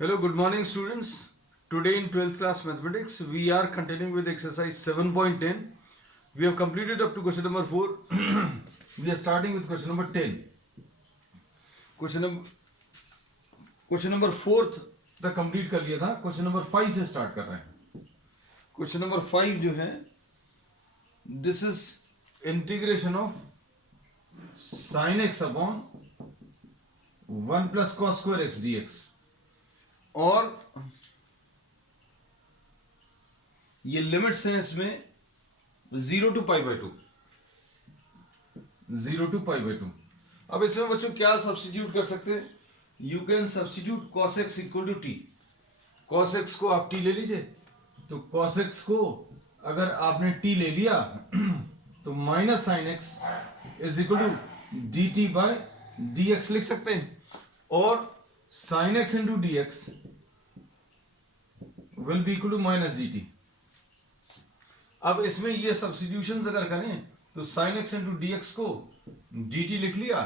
Hello, good morning, students. Today in 12th class mathematics, we are continuing with exercise 7.10. We have completed up to question number 4. We are starting with question number 10. Question number question number 4th तक complete कर लिया था. Question number 5 से start कर रहे हैं. Question number 5 जो है, this is integration of sin x upon 1 plus cos square x dx. और ये लिमिट्स हैं इसमें 0 to π/2. 0 to π/2. अब इसमें बच्चों क्या सब्स्टिट्यूट कर सकते हैं? You can substitute cos x equal to t. cos x को आप t ले लीजिए, तो cos x को अगर आपने t ले लिया तो minus sine x is equal to d t by d x लिख सकते हैं. और sine x into d x will be equal to minus d t. अब इसमें ये सब्स्टिट्यूशंस अगर करें तो sine x into d x को डी टी लिख लिया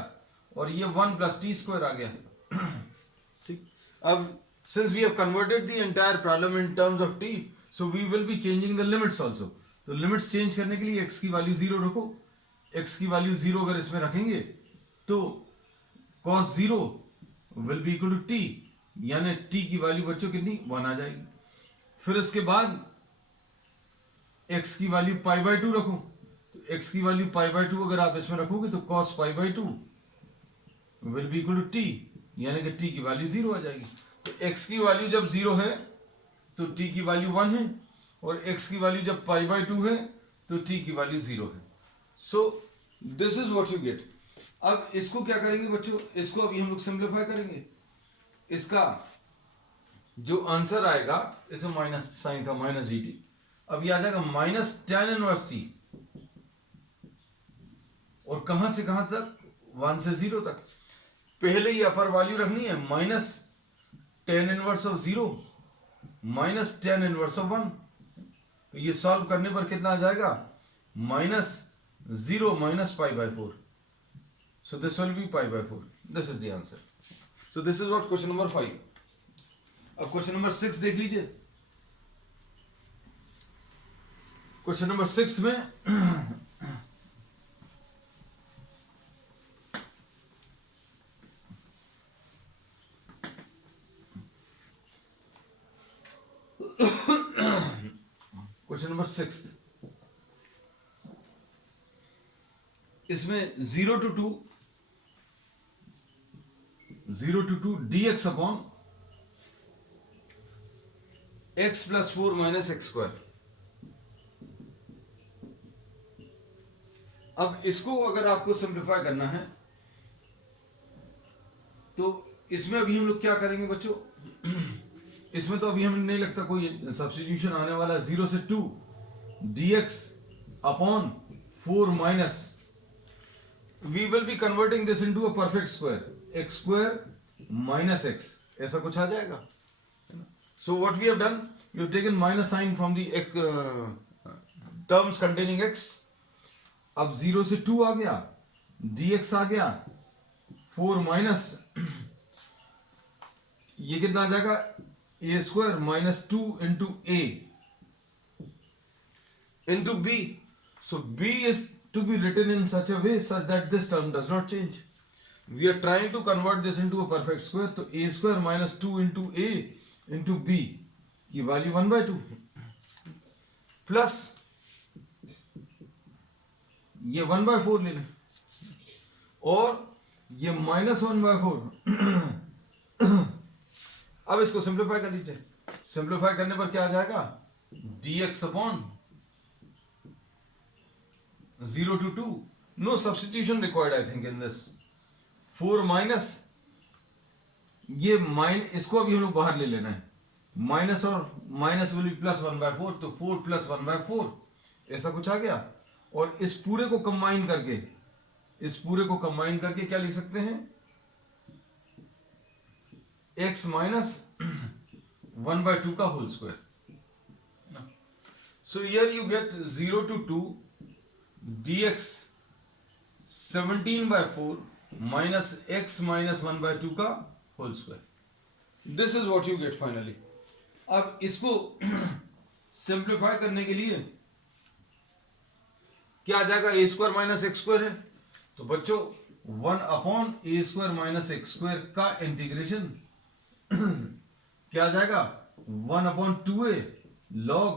और ये 1 प्लस टी स्क्वायर आ गया. ठीक. अब since we have converted the entire problem in terms of t, so we will be changing the limits also. तो लिमिट्स चेंज करने के लिए x की वैल्यू 0 रखो. x की वैल्यू 0 अगर इसमें रखेंगे तो cos 0 will be equal to t, यानी t की वैल्यू बच्चों कितनी 1 आ जाएगी. फिर इसके बाद x की वैल्यू π/2 रखो. तो x की वैल्यू π/2 अगर आप इसमें रखोगे तो cos π/2 will be equal to t, यानी कि t की वैल्यू 0 आ जाएगी. तो x की वैल्यू जब 0 है तो t की वैल्यू 1 है, और x की वैल्यू जब π/2 है तो t की वैल्यू 0 है. सो this is what you gate. अब इसको क्या करेंगे बच्चों, इसको अभी हम लोग सिंप्लीफाई करेंगे. इसका जो आंसर आएगा, इसमें माइनस साइन था, माइनस डी टी, अब ये आ जाएगा माइनस टेन इनवर्स टी. और कहां से कहां तक? 1 से 0 तक. पहले ये अपर वैल्यू रखनी है, minus ten inverse of 0 minus ten inverse of 1. तो ये सॉल्व करने पर कितना आ जाएगा? Minus 0 minus π/4. So this will be π/4. This is the answer. So this is what question number 5. अब क्वेश्चन नंबर 6 देख लीजिए. क्वेश्चन नंबर 6 में क्वेश्चन नंबर 6, इसमें 0 to 2 dx upon x plus 4 minus x square. अब इसको अगर आपको सिंप्लीफाई करना है तो इसमें अभी हम लोग क्या करेंगे बच्चों? इसमें तो अभी हमें नहीं लगता कोई सब्स्टिट्यूशन आने वाला. 0 से 2 dx upon 4 minus, we will be converting this into a perfect square, x square minus x, ऐसा कुछ आ जाएगा. So what we have done, you have taken minus sign from the terms containing x. अब 0 से 2 आ गया, dx आ गया, 4 minus, ये कितना आ जाएगा? a square minus 2 into a into b. So b is to be written in such a way such that this term does not change. We are trying to convert this into a perfect square. तो a square minus 2 into a into b की value 1/2 plus ये 1/4 ले लें, और ये minus 1/4. अब इसको simplify कर लीजिए. सिंप्लीफाई करने पर क्या आ जाएगा? dx upon 0 to 2, no substitution required I think in this. 4 minus, ये इसको अभी हम लोग बाहर ले लेना है. माइनस और माइनस विल बी प्लस 1/4, तो 4 प्लस 1/4 ऐसा कुछ आ गया. और इस पूरे को कंबाइन करके क्या लिख सकते हैं? x माइनस 1/2 का whole square. So here you get 0 to 2 dx 17/4 minus x minus 1/2 का whole square. This is what you get finally. अब इसको सिंप्लीफाई करने के लिए क्या आ जाएगा, a square minus x square है, तो बच्चों 1/a² माइनस एक्स स्क्वायर का इंटीग्रेशन क्या आ जाएगा, 1/2a log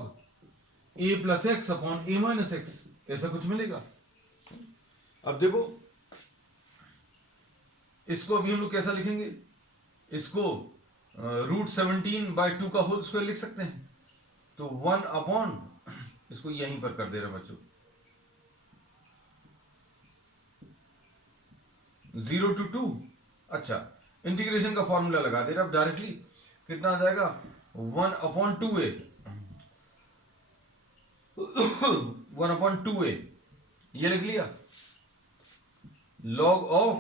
a plus x upon a minus x, ऐसा कुछ मिलेगा। अब देखो इसको अभी हम लोग कैसा लिखेंगे, इसको √17/2 का होल स्क्वायर लिख सकते हैं। तो 1/, इसको यहीं पर कर दे रहे हैं बच्चों, 0 to 2। अच्छा, इंटीग्रेशन का फॉर्मूला लगा दे रहे अब डायरेक्टली, कितना आ जाएगा, 1/2a 1/2a ये लिख लिया, log of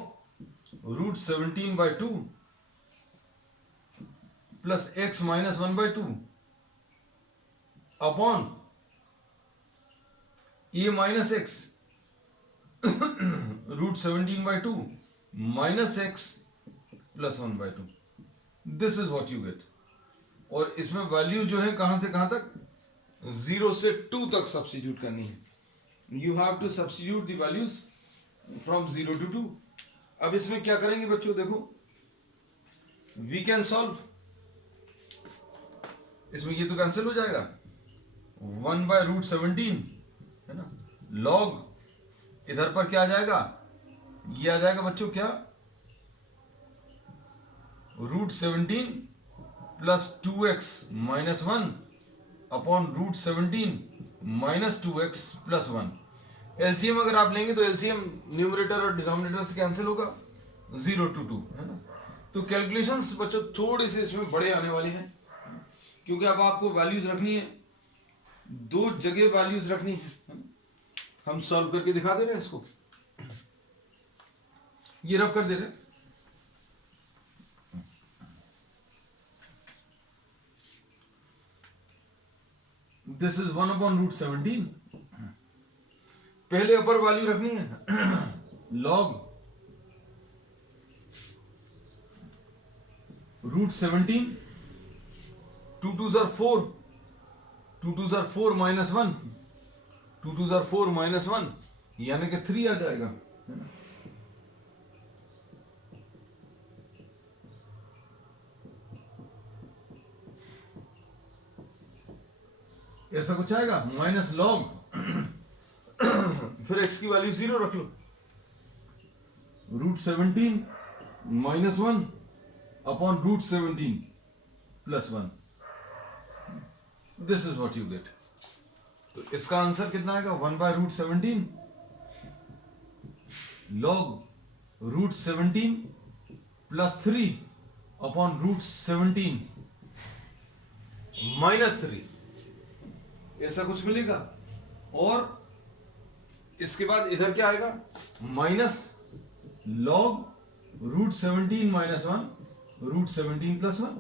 √17/2 plus x minus 1/2 upon a minus x √17/2 minus x plus 1/2। This is what you gate. और इसमें वैल्यू जो है कहां से कहां तक, 0 से 2 तक सब्स्टिट्यूट करनी है। You have to substitute the values from 0 to 2। अब इसमें क्या करेंगे बच्चों, देखो वी कैन सॉल्व, इसमें ये तो कैंसिल हो जाएगा, 1/√17 है ना, लॉग इधर पर क्या आ जाएगा, ये आ जाएगा बच्चों क्या, √17 plus 2x minus 1 upon √17 minus 2x plus 1। LCM अगर आप लेंगे तो एलसीएम न्यूमरेटर और डिनोमिनेटर से कैंसिल होगा, 0 to 2 है ना। तो कैलकुलेशंस बच्चों थोड़ी सी इसमें बड़े आने वाली हैं, क्योंकि अब आपको वैल्यूज रखनी है, 2 जगह वैल्यूज रखनी है। हम सॉल्व करके दिखा दे रहे हैं इसको, ये रब कर दे रहे हैं। दिस इज 1/√17, पहले ऊपर वैल्यू रखनी है, log √17, 2 2s are 4, 2 2s are 4 minus 1, 2 2s are 4 minus 1 यानी कि 3 आ जाएगा। ऐसा कुछ आएगा, माइनस लॉग फिर x की वैल्यू 0 रख लो, √17 minus 1 upon √17 plus 1। This is what you gate. तो इसका आंसर कितना आएगा, 1/√17 लॉग √17 प्लस 3 अपॉन √17 माइनस 3, ऐसा कुछ मिलेगा। और इसके बाद इधर क्या आएगा, माइनस लॉग √17 माइनस 1 √17 प्लस 1।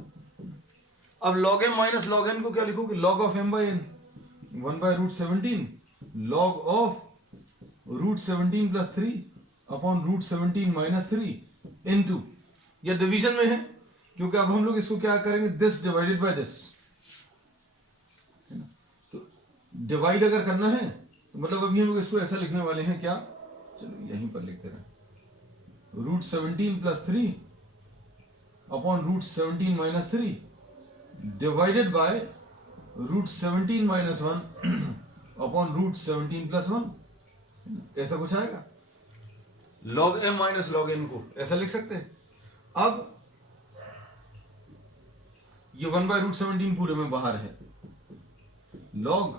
अब log m minus log n को क्या लिखोगे, log of m by n, 1/√17 log of √17 plus 3 upon √17 minus 3 into, यह डिवीजन में है क्योंकि अब हम लोग इसको क्या करेंगे, दिस डिवाइडेड बाय दिस। तो डिवाइड अगर करना है तो मतलब अभी हम लोग इसको ऐसा लिखने वाले हैं क्या, चलो यहीं पर लिखते रहे, √17 plus 3 upon √17 minus 3 divided by √17 minus 1 upon √17 plus 1, ऐसा कुछ आएगा। log m minus log n को ऐसा लिख सकते हैं। अब ये 1/√17 पूरे में बाहर है, log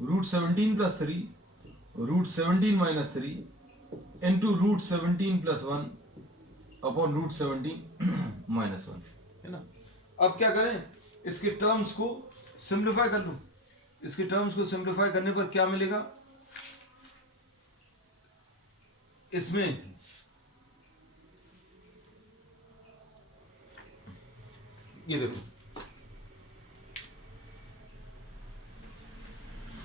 √17 plus 3 √17 minus 3 into √17 plus 1 upon √17 minus 1, है ना। अब क्या करें, इसके टर्म्स को सिंप्लीफाई कर लूं। इसके टर्म्स को सिंप्लीफाई करने पर क्या मिलेगा, इसमें ये देखो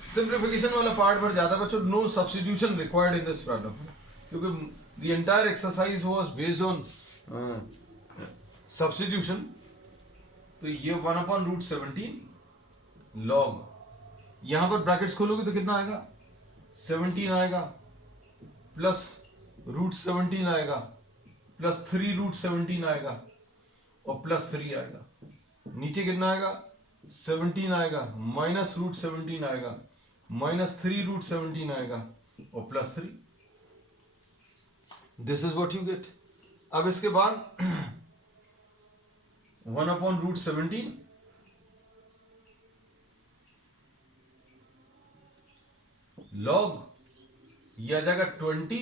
सिंप्लीफिकेशन वाला पार्ट पर ज्यादा बच्चों, no substitution required in this problem, क्योंकि the entire exercise was based on substitution, तो ये 1/√17 लॉग, यहां पर ब्रैकेट्स खोलोगे तो कितना आएगा, 17 आएगा, प्लस √17 आएगा, प्लस 3√17 आएगा, और प्लस 3 आएगा। नीचे कितना आएगा, 17 आएगा, माइनस √17 आएगा, माइनस 3√17 आएगा, और plus 3। This is what you gate. अब इसके बाद 1/√17 लॉग, यह आ जाएगा 20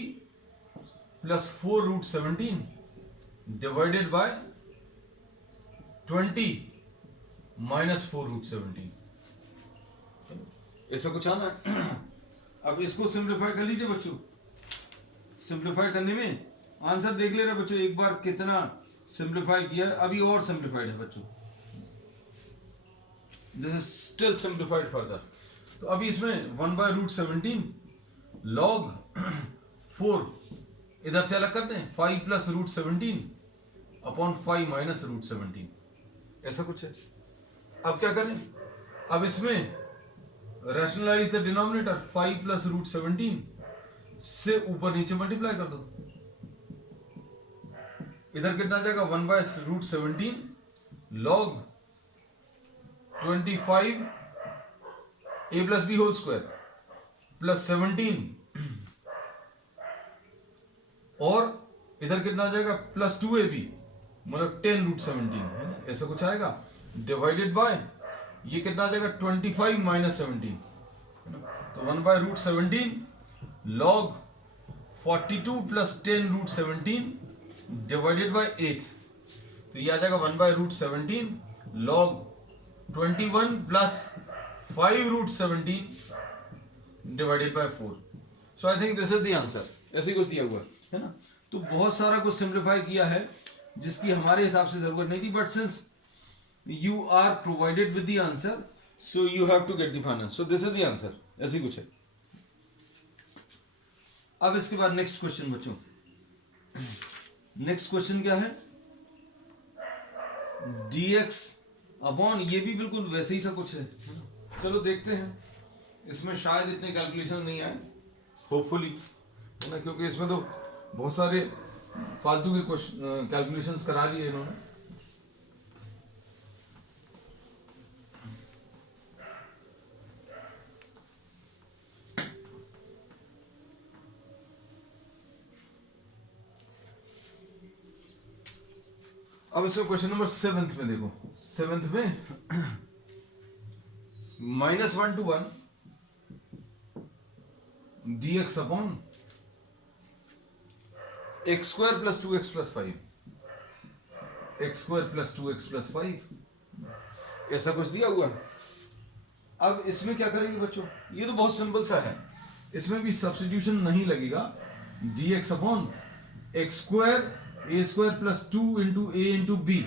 प्लस 4√17 डिवाइडेड बाय 20 माइनस 4√17। ऐसा कुछ आना है। अब इसको सिंप्लीफाई कर लीजिए बच्चों। सिंप्लीफाई करने में आंसर देख ले रहे बच्चों, एक बार कितना सिंप्लीफाई किया है, अभी और सिंप्लीफाइड है बच्चों, this is still simplified further. तो अभी इसमें 1/√17 लॉग 4 इधर से अलग कर दें, 5 प्लस √17 अपॉन 5 माइनस √17, ऐसा कुछ है। अब क्या करें, अब इसमें रैशनलाइज द डिनोमिनेटर, 5 प्लस √17 से ऊपर नीचे मल्टीप्लाई कर दो, इधर कितना आ जाएगा, 1/√17 log 25 a plus b whole square plus 17, और इधर कितना आ जाएगा, प्लस 2ab, मतलब 10√17 है ना, ऐसा कुछ आएगा, डिवाइडेड बाय ये कितना आ जाएगा, 25 माइनस 17 है ना। तो 1/√17 लॉग 42 प्लस 10√17 डिवाइडेड बाय 8, तो ये आ जाएगा 1/√17 log 21 plus 5√17 divided by 4। So I think this is the answer, ऐसे ही कुछ दिया हुआ है ना। तो बहुत सारा कुछ सिंप्लीफाई किया है जिसकी हमारे हिसाब से जरूरत नहीं थी, but since you are provided with the answer, so you have to get the final, so this is the answer, ऐसी कुछ है। अब इसके बाद नेक्स्ट क्वेश्चन बच्चों, नेक्स्ट क्वेश्चन क्या है, dx अपॉन, ये भी बिल्कुल वैसे ही सा कुछ है। चलो देखते हैं, इसमें शायद इतने कैलकुलेशन नहीं आए, होपफुली, है ना, क्योंकि इसमें तो बहुत सारे फालतू के क्वेश्चन कैलकुलेशंस करा लिए इन्होंने। अब इसमें क्वेश्चन नंबर 7th में देखो, 7th में -1 to 1 dx upon x square plus 2x plus 5, x square plus 2x plus 5, ऐसा कुछ दिया हुआ है। अब इसमें क्या करेंगे बच्चों, ये तो बहुत सिंपल सा है, इसमें भी सब्स्टिट्यूशन नहीं लगेगा, dx upon x square a square plus 2 into a into b,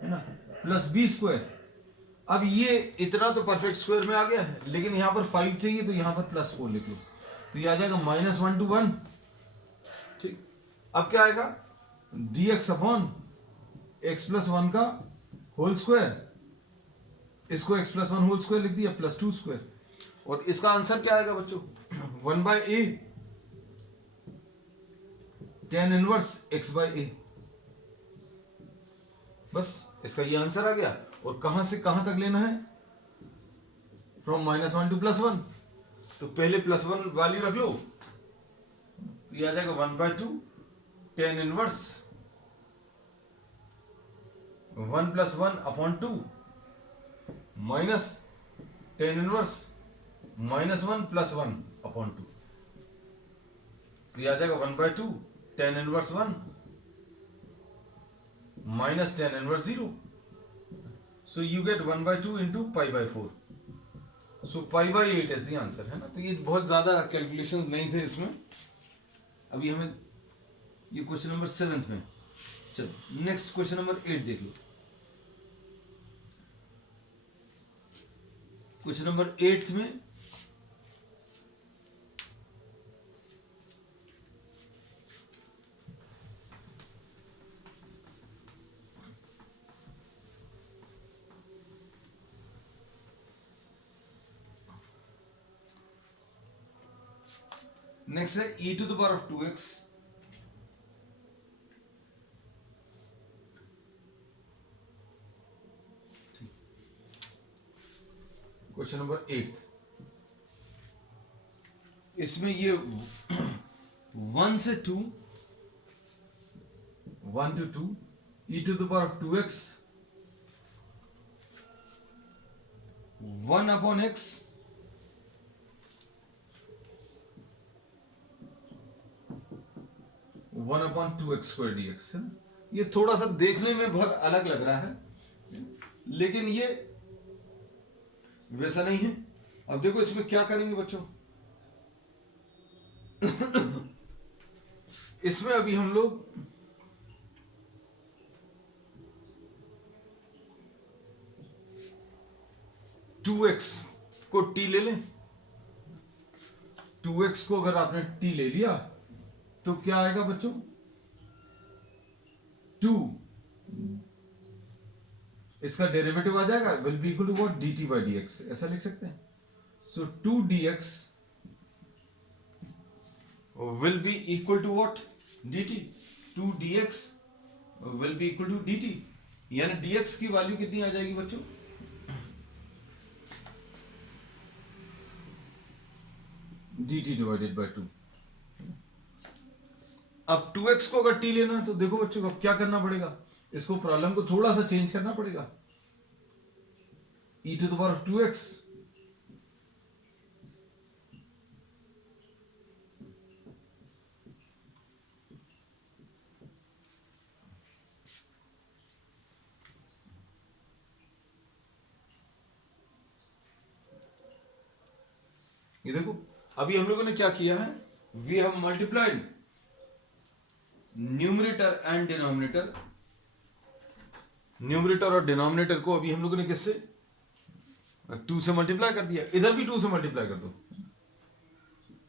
है ना, प्लस b स्क्वायर। अब ये इतना तो परफेक्ट स्क्वायर में आ गया है, लेकिन यहां पर 5 चाहिए, तो यहां पर प्लस 4 लिख लो, तो ये आ जाएगा -1 to 1, ठीक। अब क्या आएगा, dx अपॉन x प्लस 1 का होल स्क्वायर, इसको x प्लस 1 होल स्क्वायर लिख दिया, प्लस 2 स्क्वायर, और इसका आंसर क्या आएगा बच्चों, 1/a tan inverse x by a, बस इसका ये आंसर आ गया। और कहां से कहां तक लेना है, फ्रॉम -1 to +1, तो पहले +1 वैल्यू रख लो, तो ये आ जाएगा 1/2 tan inverse 1 + 1 upon 2 minus tan inverse -1 + 1 upon 2, तो ये आ जाएगा 1/2 tan inverse 1 minus tan inverse 0, so you get 1/2 into pi/4, so pi/8 is the answer, है ना। तो ये बहुत ज्यादा कैलकुलेशंस नहीं थे इसमें। अभी हमें ये क्वेश्चन नंबर 7th में, चलो नेक्स्ट क्वेश्चन नंबर 8 देख लो। क्वेश्चन नंबर 8 में नेक्स्ट है e to the power of 2x, question number 8। इसमें ये 1 से 2, 1 to 2 e to the power of 2x 1 upon x 1 upon 2x square dx है ना। ये थोड़ा सा देखने में बहुत अलग लग रहा है, लेकिन ये वैसा नहीं है। अब देखो इसमें क्या करेंगे बच्चों, इसमें अभी हम लोग टू एक्स को t ले लें। 2x को अगर आपने t ले लिया तो क्या आएगा बच्चों, 2 इसका डेरिवेटिव आ जाएगा, will be equal to what, dt by dx, ऐसा लिख सकते हैं। So 2 dx will be equal to what, dt। 2 dx will be equal to dt, यानी dx की वैल्यू कितनी आ जाएगी बच्चों, dt डिवाइडेड बाय 2। अब 2x को अगर t लेना है तो देखो बच्चों को क्या करना पड़ेगा, इसको प्रॉब्लम को थोड़ा सा चेंज करना पड़ेगा। e to the power of 2x ये देखो अभी हम लोगों ने क्या किया है, we have multiplied numerator and denominator. Numerator और डिनोमिनेटर को अभी हम लोगों ने किससे, 2 से मल्टीप्लाई कर दिया। इधर भी 2 से मल्टीप्लाई कर दो,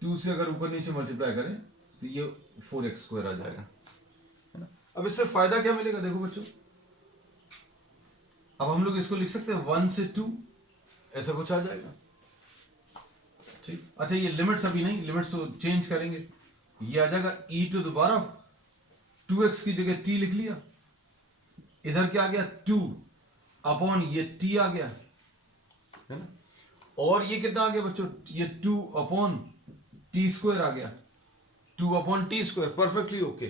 2 से अगर ऊपर नीचे मल्टीप्लाई करें तो ये 4x स्क्वायर आ जाएगा, है ना। अब इससे फायदा क्या मिलेगा, देखो बच्चों अब हम लोग इसको लिख सकते हैं 1 से 2 ऐसा कुछ आ जाएगा, ठीक। अच्छा ये लिमिट्स अभी नहीं, लिमिट्स तो चेंज करेंगे। ये आ जाएगा e to the power of 2x की जगह t लिख लिया, इधर क्या आ गया 2 अपॉन ये t आ गया, है ना। और ये कितना आ गया बच्चों, ये 2 अपॉन टी स्क्वायर आ गया, 2 upon t square, perfectly okay.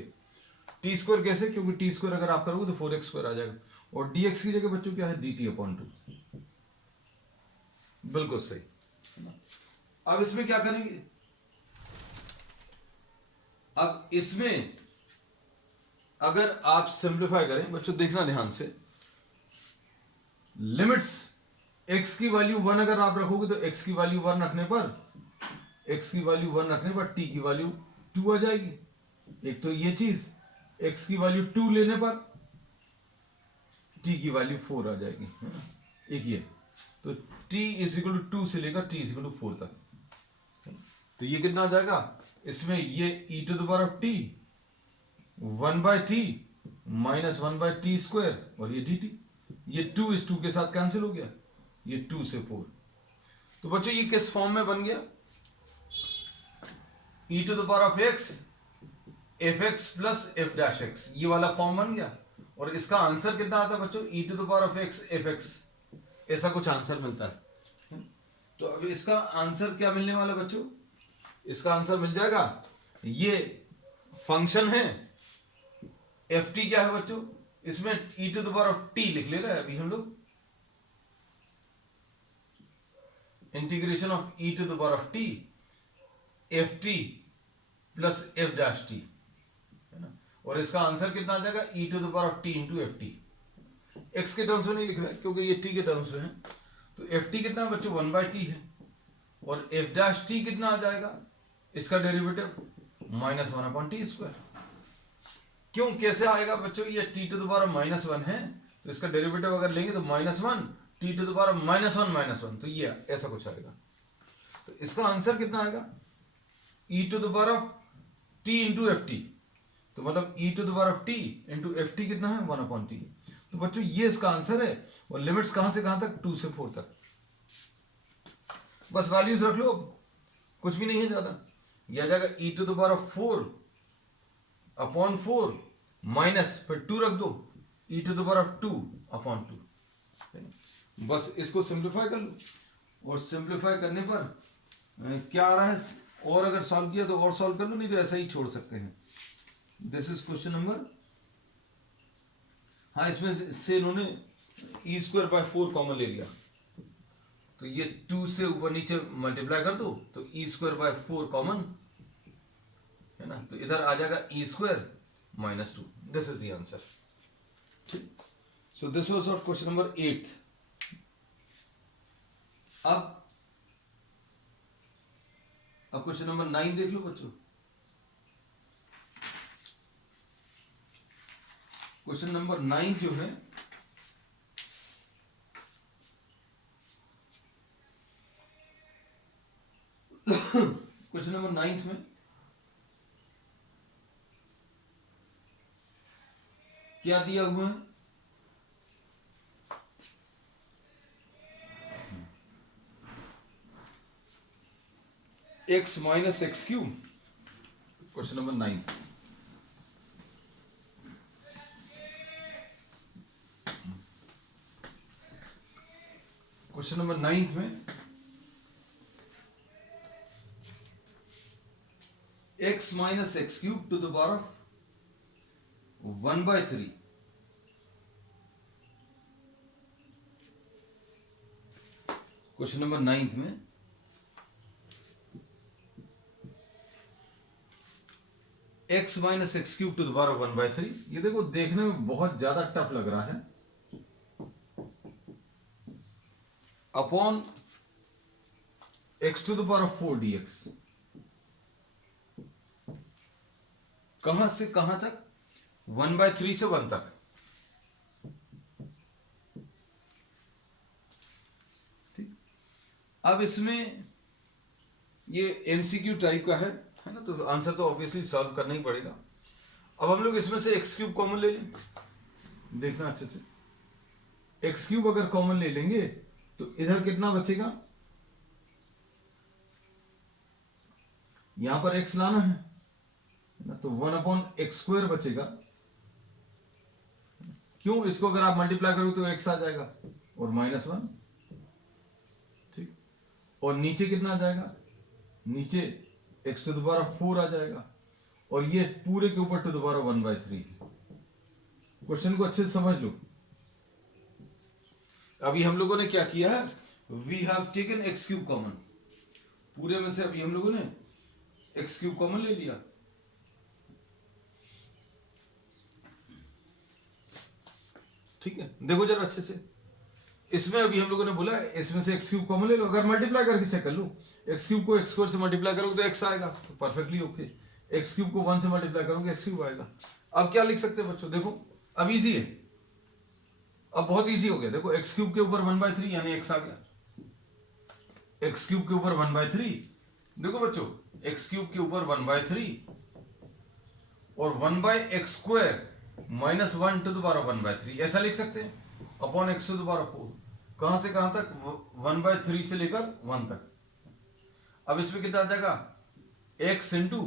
T square कैसे, क्योंकि टी स्क्वायर अगर आप करोगे तो 4x स्क्वायर आ जाएगा, और dx की जगह बच्चों क्या है, dt अपॉन 2, बिल्कुल सही। अब इसमें क्या करेंगे, अब इसमें अगर आप सिंप्लीफाई करें बच्चों, देखना ध्यान से, लिमिट्स x की वैल्यू 1 अगर आप रखोगे तो x की वैल्यू 1 रखने पर, x की वैल्यू 1 रखने पर t की वैल्यू 2 आ जाएगी। एक तो ये चीज, x की वैल्यू 2 लेने पर t की वैल्यू 4 आ जाएगी, है ना। एक ये तो t इज इक्वल टू 2 से लेकर t इज इक्वल टू 4 तक, तो ये कितना आ जाएगा, इसमें ये e to the power of t 1 by t minus 1 by t square, और ये dt, ये 2 इस 2 के साथ कैंसिल हो गया, ये 2 से 4। तो बच्चों ये किस फॉर्म में बन गया, e to the power of x fx plus f dash x, ये वाला फॉर्म बन गया। और इसका आंसर कितना आता है बच्चों, e to the power of x fx, ऐसा कुछ आंसर मिलता है। तो अब इसका आंसर क्या मिलने वाला बच्चों, इसका आंसर मिल जाएगा, ये फंक्शन है एफ टी, क्या है बच्चों, इसमें e to the power of t लिख ले रहा है अभी हम लोग, integration of e to the power of t f t plus f dash t, है ना। और इसका आंसर कितना आ जाएगा, e to the power of t into f t. x के टर्म्स में नहीं लिख रहा है क्योंकि ये t के टर्म्स में है, तो एफ टी कितना बच्चों 1 बाई टी है, और एफ डैश टी कितना आ जाएगा, इसका derivative minus 1 upon t square. क्यों, कैसे आएगा बच्चों, ये t to the power minus 1 है तो इसका डेरिवेटिव अगर लेंगे तो minus 1 t to the power minus 1, तो ये ऐसा कुछ आएगा। तो इसका आंसर कितना आएगा, e to the power of t into f t, तो मतलब e to the power of t into f t कितना है 1 अपॉन टी। तो बच्चों ये इसका आंसर है, और लिमिट्स कहां से कहां तक, 2 से 4 तक। बस वैल्यूज रख लो, कुछ भी नहीं है ज्यादा। ये आ जाएगा e to the power 4 upon 4 minus फिर 2 रख दो e to the power 2 upon 2। बस इसको सिंप्लीफाई कर लो और सिंप्लीफाई करने पर क्या आ रहा है, और अगर सॉल्व किया तो और सॉल्व कर लो, नहीं तो ऐसा ही छोड़ सकते हैं। दिस इज क्वेश्चन नंबर, हाँ इसमें से इन्होंने ई स्क्वायर बाय 4 कॉमन ले लिया, तो ये 2 से ऊपर नीचे मल्टीप्लाई कर दो तो ई स्क्वायर बाय 4 कॉमन है ना, तो इधर आ जाएगा e square minus 2। This is the answer. So this was our question number 8। अब क्वेश्चन नंबर 9 देख लो बच्चों। क्वेश्चन नंबर 9 जो है क्वेश्चन नंबर 9 में क्या दिया हुआ है, x minus x cube. Question number 9, question number 9 में x minus x cube two the power of 1/3 question number 9 में x minus x cube two the power of 1/3। ये देखो देखने में बहुत ज्यादा टफ लग रहा है, upon x to the power of 4 dx। कहां से कहां तक, 1/3 से 1 तक। ठीक, अब इसमें ये एमसीक्यू टाइप का है ना, तो आंसर तो ऑब्वियसली सॉल्व करना ही पड़ेगा। अब हम लोग इसमें से एक्स क्यूब कॉमन ले लें, देखना अच्छे से। एक्स क्यूब अगर कॉमन ले लेंगे तो इधर कितना बचेगा, यहां पर एक्स लाना है ना, तो 1/x² बचेगा। क्यों, इसको अगर आप मल्टीप्लाई करोगे तो x आ जाएगा और -1। ठीक, और नीचे कितना आ जाएगा, नीचे x टू द पावर 4 आ जाएगा, और ये पूरे के ऊपर टू द पावर 1/3। क्वेश्चन को अच्छे से समझ लो। अभी हम लोगों ने क्या किया है, we have taken x cube common, पूरे में से अभी हम लोगों ने एक्स क्यूब कॉमन ले लिया। ठीक है, देखो जरा अच्छे से, इसमें अभी हम लोगों ने बोला इसमें से एक्स क्यूब कॉमन ले लो, अगर मल्टीप्लाई करके चेक कर लो, एक्स क्यूब को x² से मल्टीप्लाई करोगे तो x आएगा, तो परफेक्टली ओके। एक्स क्यूब को 1 से मल्टीप्लाई करोगे x क्यूब आएगा। अब क्या लिख सकते हैं बच्चों, देखो अब इजी है, अब बहुत इजी हो गया। देखो एक्स क्यूब के ऊपर 1/3 यानी x आ गया, एक्स क्यूब के ऊपर 1/3। देखो बच्चों एक्स क्यूब के ऊपर 1/3 और 1/x² -1 टू द पावर 1/3, ऐसा लिख सकते हैं, upon x to the power 4। कहां से कहां तक, 1/3 से लेकर 1 तक। अब इसमें कितना आ जाएगा, x into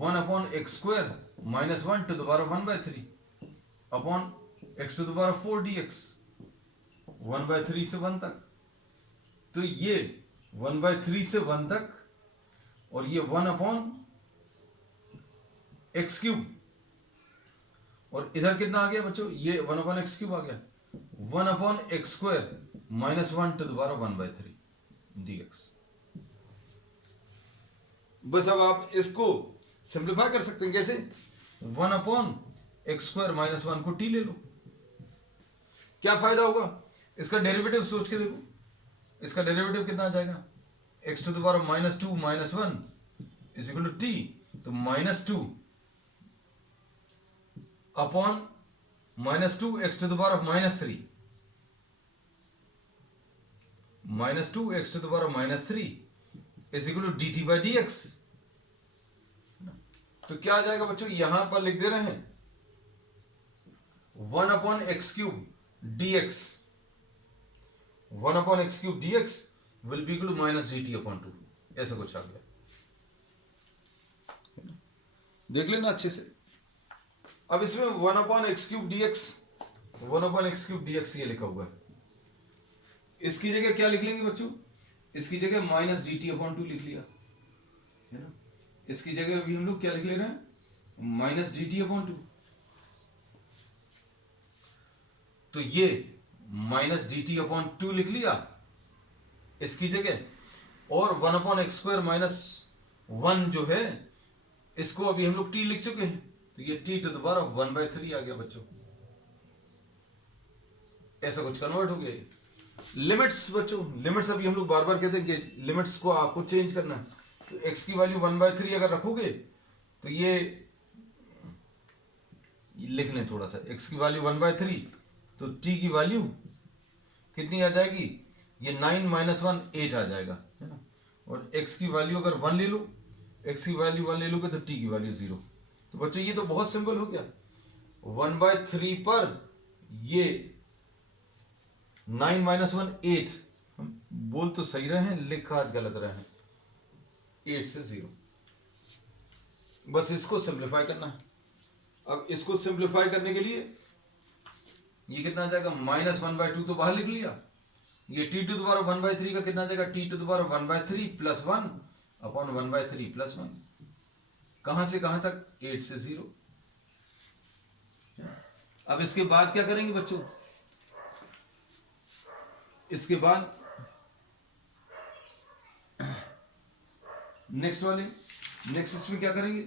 1/x² -1 to the power 1/3 upon x to the power 4 dx, 1/3 से 1 तक। तो ये 1/3 से 1 तक, और ये 1/x³, और इधर कितना आ गया बच्चों, ये 1/x³ आ गया, 1/x² -1 to the power 1/3 dx। बस अब आप इसको सिंप्लीफाई कर सकते हैं, कैसे, 1/x² -1 को t ले लो। क्या फायदा होगा, इसका डेरिवेटिव सोच के देखो, इसका डेरिवेटिव कितना आ जाएगा, x to the power -2 -1 is equal to t, तो -2 upon -2 x to the power -3, -2 x to the power -3 is equal to dt by dx। तो क्या आ जाएगा बच्चों, यहां पर लिख दे रहे हैं 1/x³ dx, 1/x³ dx will be equal to -dt/2, ऐसा कुछ आ गया। देख लेना अच्छे से। अब इसमें 1/x³ dx, 1/x³ dx ये लिखा हुआ है। इसकी जगह क्या लिख लेंगे बच्चों? इसकी जगह -dt/2 लिख लिया, है ना। इसकी जगह अभी हम लोग क्या लिख ले रहे हैं? -dt/2। तो ये -dt/2 लिख लिया इसकी जगह, और 1/x² - 1 जो है इसको अभी हम लोग t लिख चुके हैं, तो ये t⁻⁴ आ गया बच्चों। ऐसा कुछ कन्वर्ट हो गया ये। लिमिट्स बच्चों, लिमिट्स अभी हम लोग बार बार कहते हैं कि लिमिट्स को आपको चेंज करना है। तो x की वैल्यू 1/3 अगर रखोगे तो ये लिख लें थोड़ा सा, x की वैल्यू 1/3, तो t की वैल्यू कितनी आ जाएगी? ये 9 - 1 8 आ जाएगा, है ना। और x की वैल्यू अगर 1 ले लो, x की वैल्यू 1 ले लोगे तो t की वैल्यू 0। तो बच्चों ये तो बहुत सिंपल हो गया। 1/3 पर ये 9 - 1 8, हम बोल तो सही रहे हैं, लिखा आज गलत रहे हैं, 8 से 0। बस इसको सिंप्लीफाई करना है। अब इसको सिंप्लीफाई करने के लिए ये कितना आ जाएगा? -1/2 तो बाहर लिख लिया। ये t⁻⁴ का कितना आ जाएगा? t⁻⁴ + 1/1/3 + 1। कहां से कहां तक? 8 से 0। अब इसके बाद क्या करेंगे बच्चों? इसके बाद नेक्स्ट इसमें क्या करेंगे?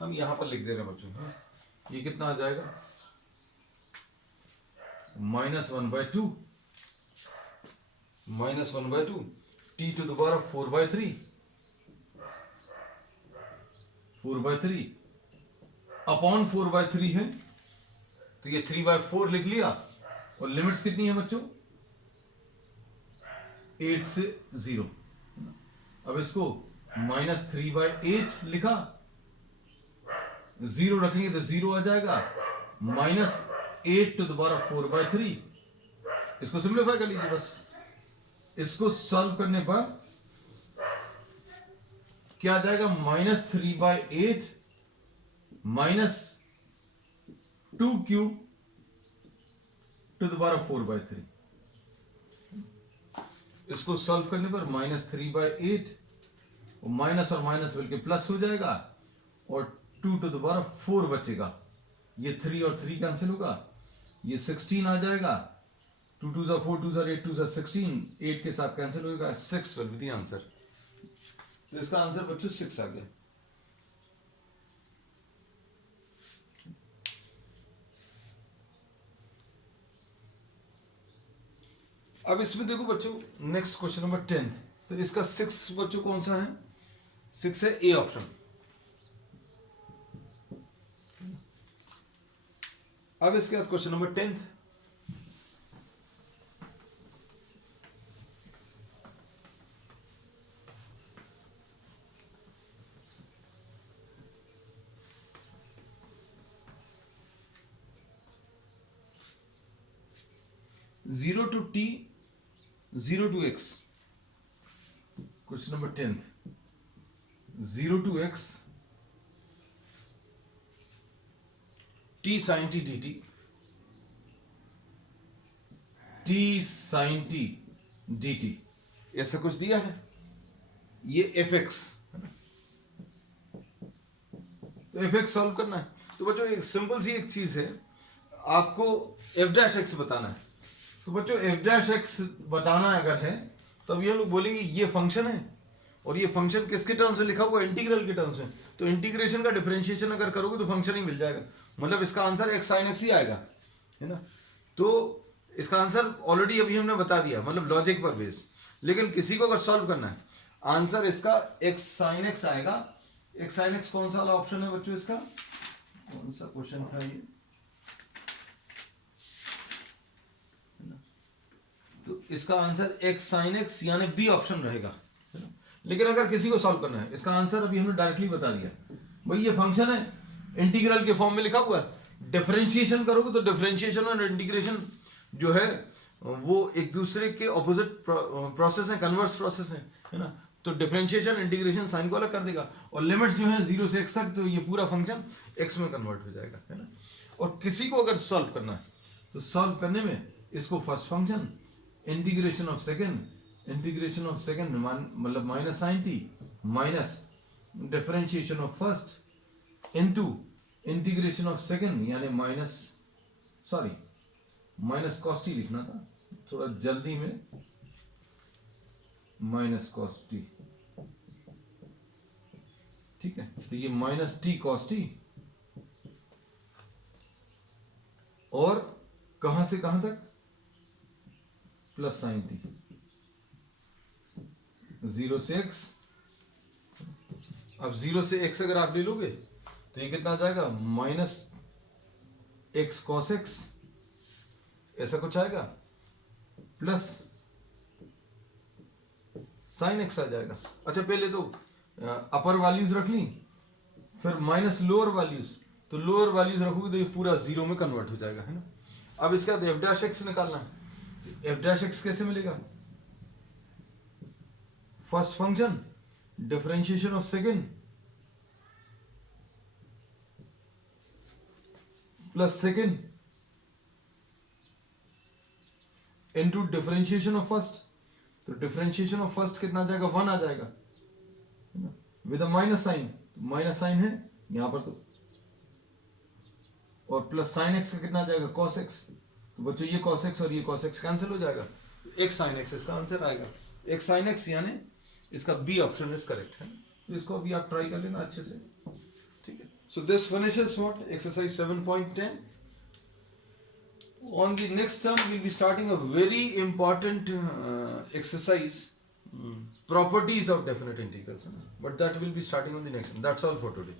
हम यहां पर लिख दे रहे हैं बच्चों, ये कितना आ जाएगा? -1/2 t⁻⁴ 4/3 अपॉन 4/3 है, तो ये 3/4 लिख लिया। और लिमिट्स कितनी है बच्चों? 8 से 0। अब इसको -3/8 लिखा, 0 रखेंगे तो 0 आ जाएगा, -8⁴/3। इसको सिंप्लीफाई कर लीजिए बस। इसको सॉल्व करने पर क्या आ जाएगा? -3/8 - 2^³ 4/3। इसको सॉल्व करने पर -3/8 माइनस और माइनस मिलकर प्लस हो जाएगा, और 2⁴ बचेगा। ये 3 और 3 कैंसिल होगा, ये 16 आ जाएगा। 2 2 4 2 8 2 16, 8 के साथ कैंसिल होगा। 6 विल बी द आंसर। तो इसका आंसर बच्चों 6 आ गया। अब इसमें देखो बच्चों, नेक्स्ट क्वेश्चन नंबर 10। तो इसका 6 बच्चों कौन सा है? 6 है ए ऑप्शन। अब इसके बाद question number 10। Zero to t 0 to x। Question number 10, 0 to x t sin t dt, t sin t dt, ऐसा कुछ दिया है। ये fx, तो fx सॉल्व करना है। तो बच्चों एक सिंपल सी एक चीज है, आपको f'(x) बताना है। तो बच्चों f'(x) बताना अगर है तो अब ये लोग बोलेंगे ये फंक्शन है, और ये फंक्शन किसके टर्म्स में लिखा हुआ? इंटीग्रल के टर्म्स में। तो इंटीग्रेशन का डिफरेंशिएशन अगर करोगे तो फंक्शन ही मिल जाएगा, मतलब इसका आंसर x sin x ही आएगा, है ना। तो इसका आंसर ऑलरेडी अभी हमने बता दिया, मतलब लॉजिक पर बेस। लेकिन किसी को अगर सॉल्व करना है, आंसर इसका x sin x आएगा। x sin x कौन सा वाला ऑप्शन है बच्चों? इसका कौन सा क्वेश्चन था ये? तो इसका आंसर x sin x यानी बी ऑप्शन रहेगा, है ना। लेकिन अगर किसी को सॉल्व करना है, इसका आंसर अभी हमने डायरेक्टली बता दिया, भाई ये फंक्शन है, इंटीग्रल के फॉर्म में लिखा हुआ है। डिफरेंशिएशन करोगे तो डिफरेंशिएशन और इंटीग्रेशन जो है वो एक दूसरे के ऑपोजिट प्रोसेस है, कन्वर्स प्रोसेस है ना। तो डिफरेंशिएशन इंटीग्रेशन साइन को अलग कर देगा, और लिमिट्स जो है 0 से x तक, तो ये पूरा फंक्शन x में कन्वर्ट हो जाएगा, है ना। और किसी को अगर सॉल्व करना है तो सॉल्व करने में इसको first function integration of second मतलब minus sine t minus differentiation of first into integration of second, यानी माइनस कॉस टी लिखना था थोड़ा जल्दी में, माइनस कॉस टी, ठीक है। तो ये माइनस टी कॉस टी, और कहां से कहां तक, प्लस साइन टी, 0 से x। अब 0 से x अगर आप ले लोगे तो ये कितना आ जाएगा, माइनस एक्स कॉस एक्स, ऐसा कुछ आएगा, प्लस साइन एक्स आ जाएगा। अच्छा, पहले तो अपर वैल्यूज रख ली, फिर माइनस लोअर वैल्यूज, तो लोअर वैल्यूज रखोगे तो ये पूरा 0 में कन्वर्ट हो जाएगा, है ना। अब इसके बाद एफ डैश एक्स निकालना है। एफ डैश एक्स कैसे मिलेगा, first function differentiation of second plus second into differentiation of first. तो डिफरेंशिएशन ऑफ फर्स्ट कितना आ जाएगा, 1 आ जाएगा with a minus sign, minus sign है यहां पर, तो और प्लस साइन एक्स का कितना आ जाएगा, कॉस एक्स। तो बच्चों ये कॉस एक्स और ये कॉस एक्स कैंसिल हो जाएगा, एक्स साइन एक्स इसका आंसर आएगा, एक्स साइन एक्स, यानी इसका बी ऑप्शन इज करेक्ट, है। तो इसको अभी आप ट्राई कर लेना अच्छे से, ठीक है। So this finishes what exercise 7.10. On the next term we'll be starting a very important exercise, properties of definite integrals, but that will be starting on the next one. That's all for today.